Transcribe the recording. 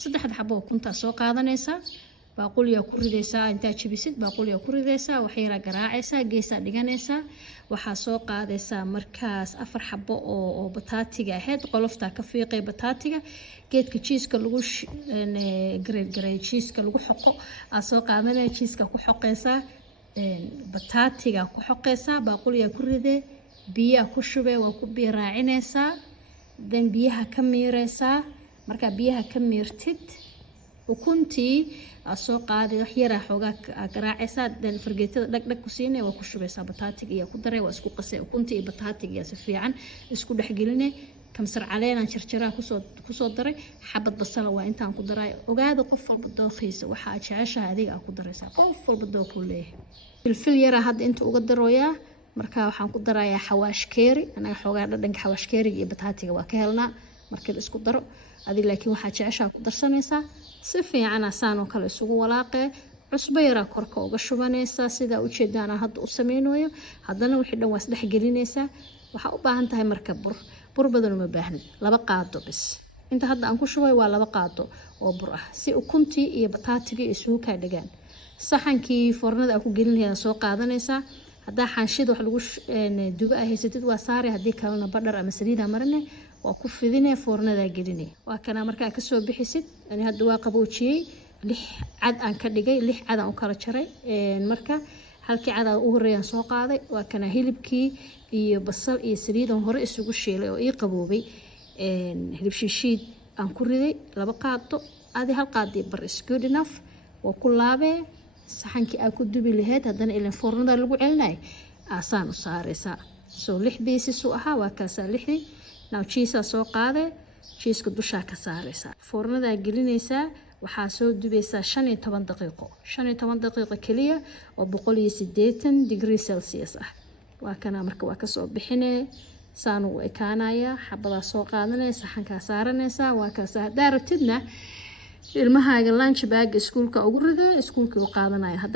saddexda xabo ukunta soo qaadanaysaa baaquliga ku ridaysaa inta jibisid baaquliga ku ridaysaa waxayna garaacaysaa geesa dhiganaysaa waxa soo qaadaysaa markaas 4 xabo oo bataatiga ahayd qolofta ka fiiqay bataatiga geedka cheese-ka lagu grade cheese-ka lagu xoqo soo qaadanaysaa cheese-ka ku xoqaysaa bataatiga ku xoqaysaa baaquliga ku riday biyaha ku shubay waa ku biiraacinaysaa dan biyaha ka miiraysaa marka biyaha ka miirtid ukuntii soo qaaday wax yar xoogaa garaacaysaa dan fargeetada dhag ku siinay waa ku shubaysaa bataatiga iyo ku daray waa isku qasay ukuntii iyo bataatiga si fiican isku dhaxgelinay kamsar caleen aan jarjaraa ku soo daray xabad basal waa intaan ku daray ogaada qof walba dooqiisa waxa aad jeceshahay adiga ku daraysaa qof walba dooq u leeyahay filfil yar hadda inta uga darooyaa marka waxaan ku darayaa xawaash keeri anaga xoogaa dhadhanka xawaash keeriga iyo bataatiga waa ka helnaa markii la isku daro adiga laakiin waxa jeceshahay ku darsanaysaa si fiican asaan oo kale isugu walaaqay cusbo yar korka uga shubanaysaa sida u jeedaan hadda u sameeynayo haddana wixii dhan waa isdhex gelinaysaa waxa u baahan tahay marka bur badan uma baahnid 2 qaado bis inta hadda aan ku shubay waa 2 qaado oo bur ah si ukuntii iyo bataatiga isugu ka dhagaan saxankii foornada ku gelinaysaa soo qaadanaysaa hadda xaanshid wax lagu duba haysatid waa saari hadii kalena badhar ama saliid marne waa ku fidinay foornada gelinay waa kana marka ka soo bixisid ani hadda waa qaboojiyay 6 cad aan ka dhigay 6 cad aan u kala jaray marka halkii cad aan u horeeyaan soo qaaday waa kana hilibkii iyo basal iyo saliid aan hore isugu sheelay oo ii qaboobay hilib shiishiid aan ku riday 2 qaado adi hal qaadi bar is good enough waa ku laabay saxankii aan ku dubi lahayd haddana ilaa foornada lagu celinay asaan u saaraysaa soo 6 pieces u ahaa waa kaasa 6 now cheese soo qaaday cheese-ka dusha ka saaraysaa foornada gelinaysaa waxa soo dubaysaa 15 daqiiqo 15 daqiiqo kaliya oo 180 degree Celsius ah waa kana marka waa ka soo bixinay saan u ekaanaya xabada soo qaadanaysa saxanka saaranaysa waa ka soo daaratidna ilmahaaga lunch bag iskuulka ugu riday iskuulka u qaadanaya